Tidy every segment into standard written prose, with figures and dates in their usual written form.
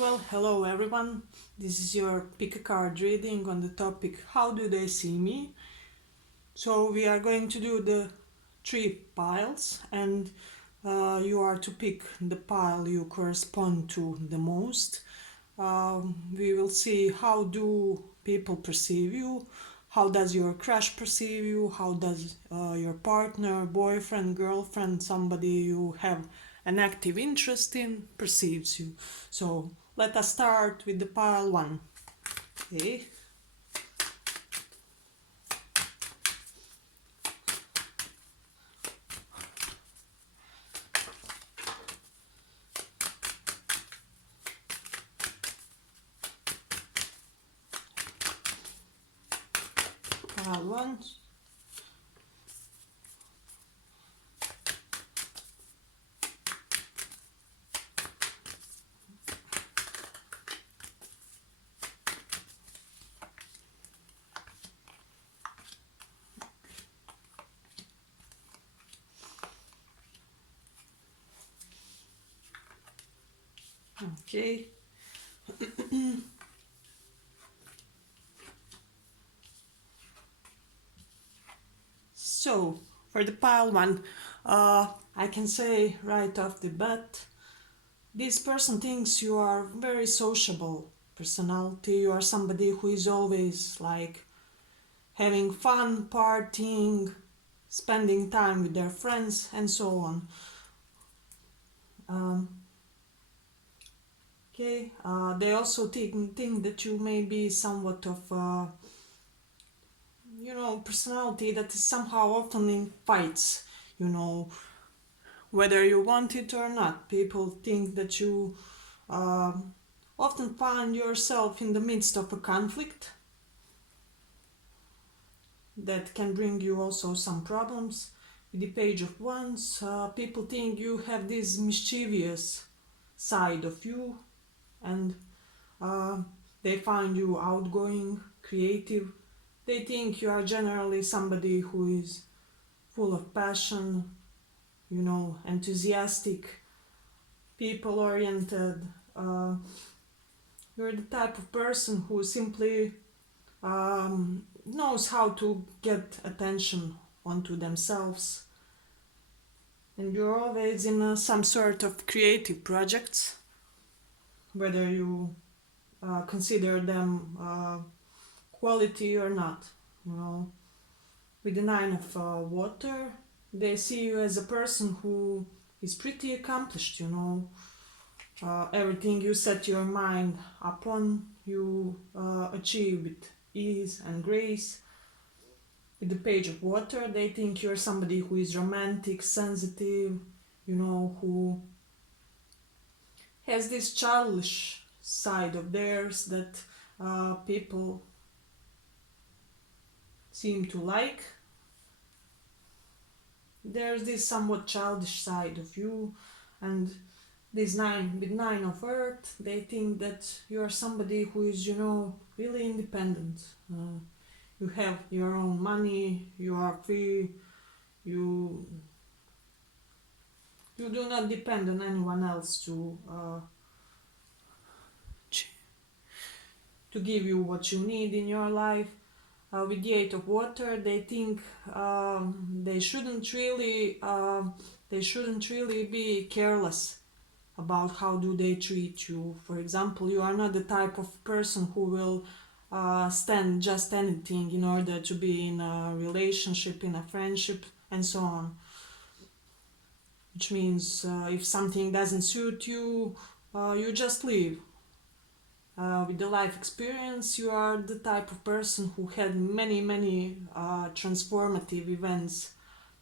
Well, hello everyone. This is your pick a card reading on the topic How do they see me? So we are going to do the three piles, and you are to pick the pile you correspond to the most. We will see how do people perceive you, how does your crush perceive you, how does your partner, boyfriend, girlfriend, somebody you have an active interest in perceives you. So let us start with the pile one. Okay. Pile one. Okay. So for the pile one, I can say right off the bat, this person thinks you are very sociable personality. You are somebody who is always like having fun, partying, spending time with their friends, and so on. Um, okay, they also think that you may be somewhat of personality that is somehow often in fights, you know, whether you want it or not. People think that you often find yourself in the midst of a conflict that can bring you also some problems. With the Page of Wands, people think you have this mischievous side of you, and uh, they find you outgoing, creative. They think you are generally somebody who is full of passion, enthusiastic, people oriented. You're the type of person who simply knows how to get attention onto themselves, and you're always in some sort of creative projects, whether you consider them quality or not. You know, with the Nine of Water, they see you as a person who is pretty accomplished. Everything you set your mind upon, you achieve with ease and grace. With the Page of Water, they think you're somebody who is romantic, sensitive, who has this childish side of theirs that people seem to like. There's this somewhat childish side of you, and this Nine of Earth, they think that you are somebody who is, really independent. You have your own money, you are free, you do not depend on anyone else to give you what you need in your life. With the Eight of Water, they think they shouldn't really be careless about how do they treat you. For example, you are not the type of person who will stand just anything in order to be in a relationship, in a friendship, and so on. Which means if something doesn't suit you, you just leave. With the life experience, you are the type of person who had many transformative events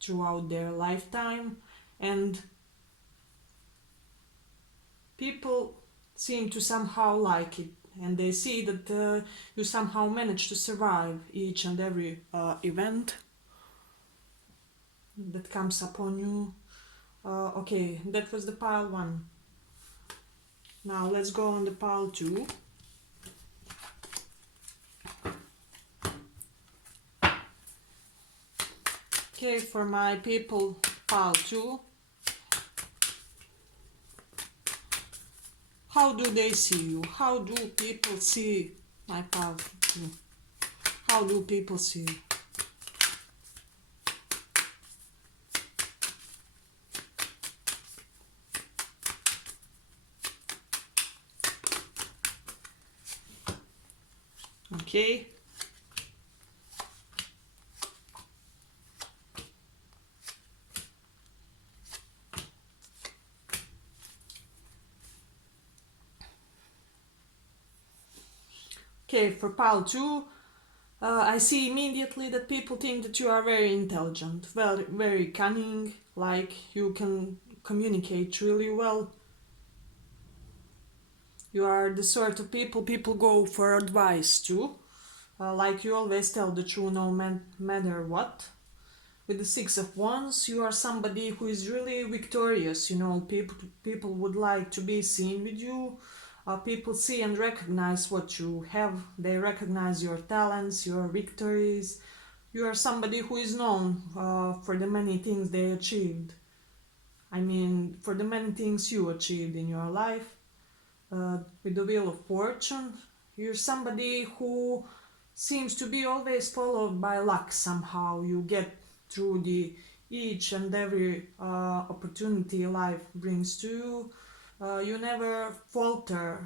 throughout their lifetime, and people seem to somehow like it, and they see that you somehow manage to survive each and every event that comes upon you. Okay, that was the pile one. Now let's go on the pile two. Okay, for my people, pile two. how do they see you? How do people see my pile 2? How do people see you? Okay. Okay, for pile 2, I see immediately that people think that you are very intelligent, very, very cunning, like you can communicate really well. You are the sort of people go for advice to. Like you always tell the truth no matter what. With the Six of Wands, you are somebody who is really victorious. You know, people would like to be seen with you. People see and recognize what you have. They recognize your talents, your victories. You are somebody who is known for the many things they achieved. I mean, for the many things you achieved in your life. With the Wheel of Fortune, you're somebody who seems to be always followed by luck somehow. You get through the each and every opportunity life brings to you. You never falter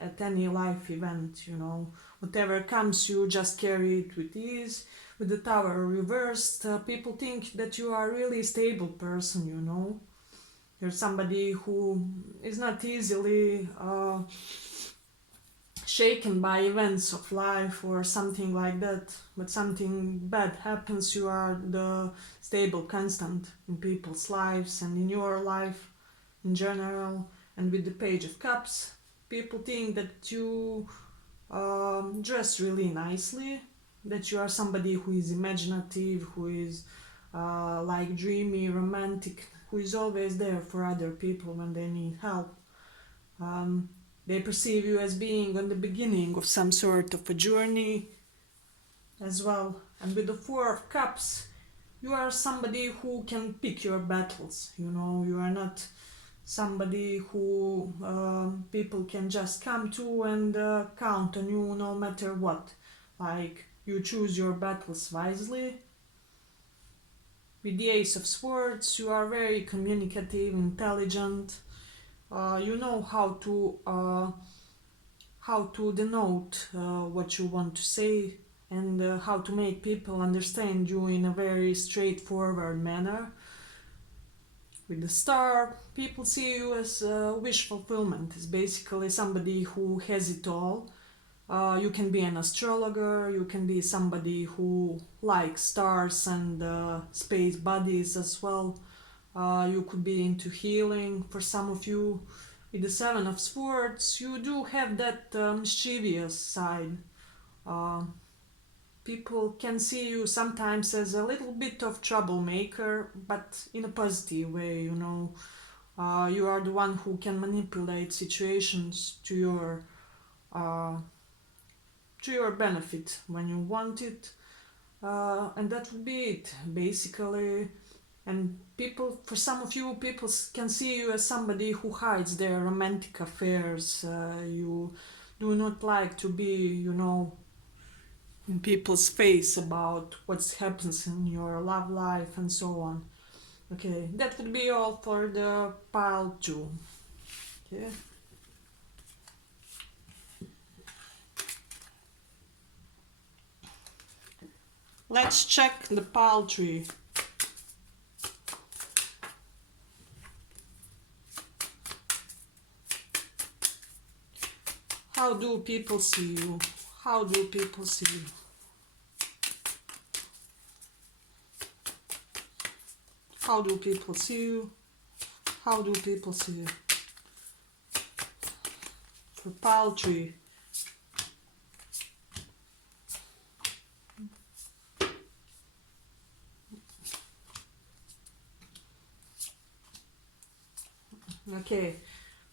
at any life event, you know. Whatever comes, you just carry it with ease. With the Tower reversed, people think that you are a really stable person, you know. You're somebody who is not easily shaken by events of life or something like that, but something bad happens, you are the stable constant in people's lives and in your life in general. And with the Page of Cups, people think that you dress really nicely, that you are somebody who is imaginative, who is like dreamy, romantic, who is always there for other people when they need help. They perceive you as being on the beginning of some sort of a journey as well. And with the Four of Cups, you are somebody who can pick your battles. You know, you are not somebody who people can just come to and count on you no matter what. Like, you choose your battles wisely. With the Ace of Swords, you are very communicative, intelligent. You know how to denote what you want to say, and how to make people understand you in a very straightforward manner. With the Star, people see you as wish fulfillment, as basically somebody who has it all. You can be an astrologer, you can be somebody who likes stars and space bodies as well. You could be into healing for some of you. With the Seven of Swords, you do have that mischievous side. Uh, People can see you sometimes as a little bit of troublemaker, but in a positive way, you know. You are the one who can manipulate situations uh, to your benefit when you want it. And that would be it, basically. And people, for some of you, people can see you as somebody who hides their romantic affairs. You do not like to be, you know, in people's face about what happens in your love life and so on. Okay, that would be all for the pile 2. Okay. Let's check the pile 3. How do people see you? How do people see you? How do people see you? How do people see you? For pile 3. Okay,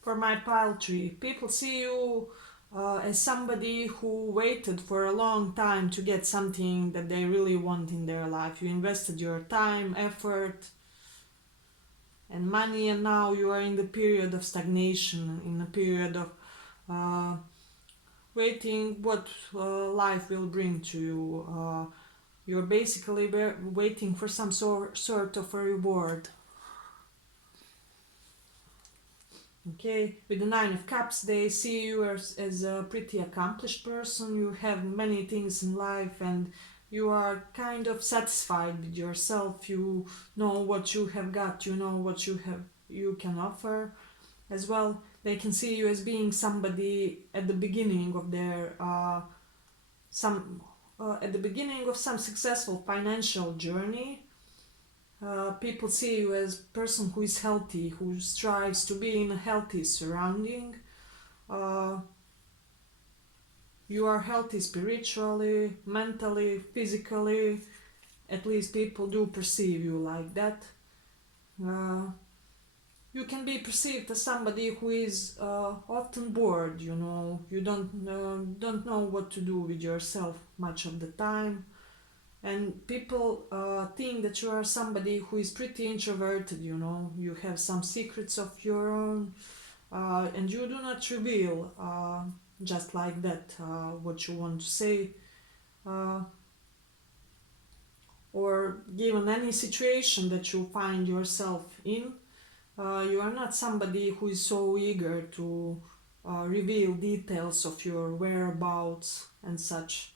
for my pile 3, people see you as somebody who waited for a long time to get something that they really want in their life. You invested your time, effort, and money, and now you are in the period of stagnation, in a period of waiting what life will bring to you. You're basically waiting for some sort of a reward. Okay, with the Nine of Cups, they see you as a pretty accomplished person. You have many things in life and you are kind of satisfied with yourself. You know what you have got, you know what you can offer as well. They can see you as being somebody at the beginning of their some at the beginning of some successful financial journey. People see you as a person who is healthy, who strives to be in a healthy surrounding. Uh, you are healthy spiritually, mentally, physically. At least people do perceive you like that. You can be perceived as somebody who is often bored. You don't know what to do with yourself much of the time, and people think that you are somebody who is pretty introverted. You have some secrets of your own, and you do not reveal just like that what you want to say, uh, or given any situation that you find yourself in. You are not somebody who is so eager to reveal details of your whereabouts and such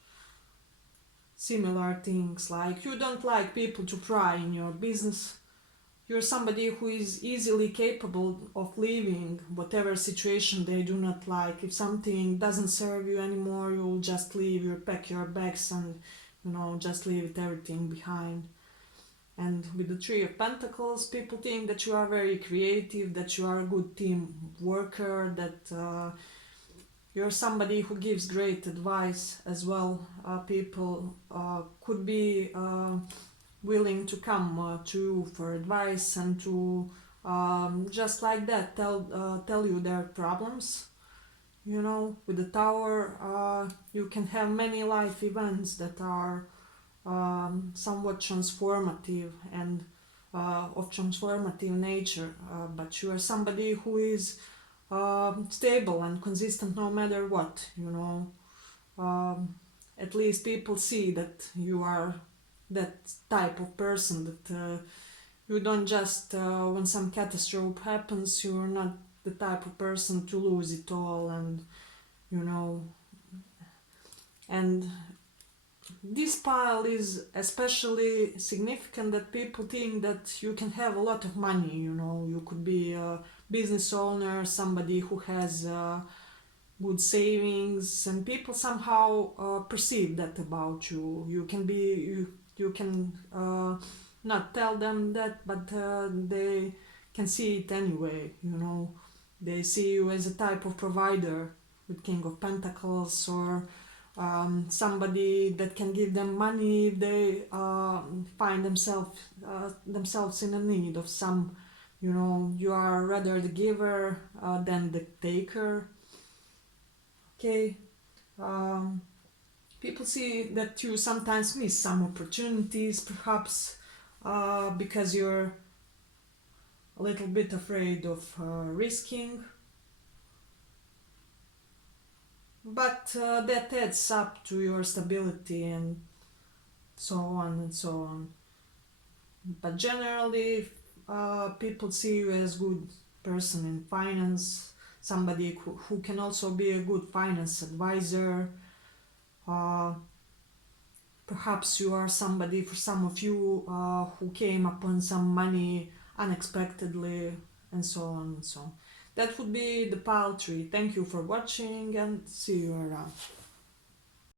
similar things. Like, you don't like people to pry in your business. You're somebody who is easily capable of leaving whatever situation they do not like. If something doesn't serve you anymore, you'll just leave. You pack your bags and just leave everything behind. And with the Three of Pentacles, people think that you are very creative, that you are a good team worker, that you're somebody who gives great advice as well. People could be willing to come to you for advice and to just like that tell you their problems. With the Tower, you can have many life events that are somewhat transformative and of transformative nature, but you are somebody who is stable and consistent no matter what. At least people see that you are that type of person, that you don't just when some catastrophe happens, you're not the type of person to lose it all. And this pile is especially significant that people think that you can have a lot of money. You could be a business owner, somebody who has good savings, and people somehow perceive that about you. You can not tell them that, but they can see it anyway. They see you as a type of provider with King of Pentacles, or somebody that can give them money if they find themselves in a need of some. You are rather the giver than the taker. Okay. People see that you sometimes miss some opportunities, perhaps because you're a little bit afraid of risking. But that adds up to your stability and so on and so on. But generally, people see you as good person in finance, somebody who can also be a good finance advisor. Perhaps you are somebody, for some of you, who came upon some money unexpectedly, and so on and so on. That would be the pile tree. Thank you for watching and see you around.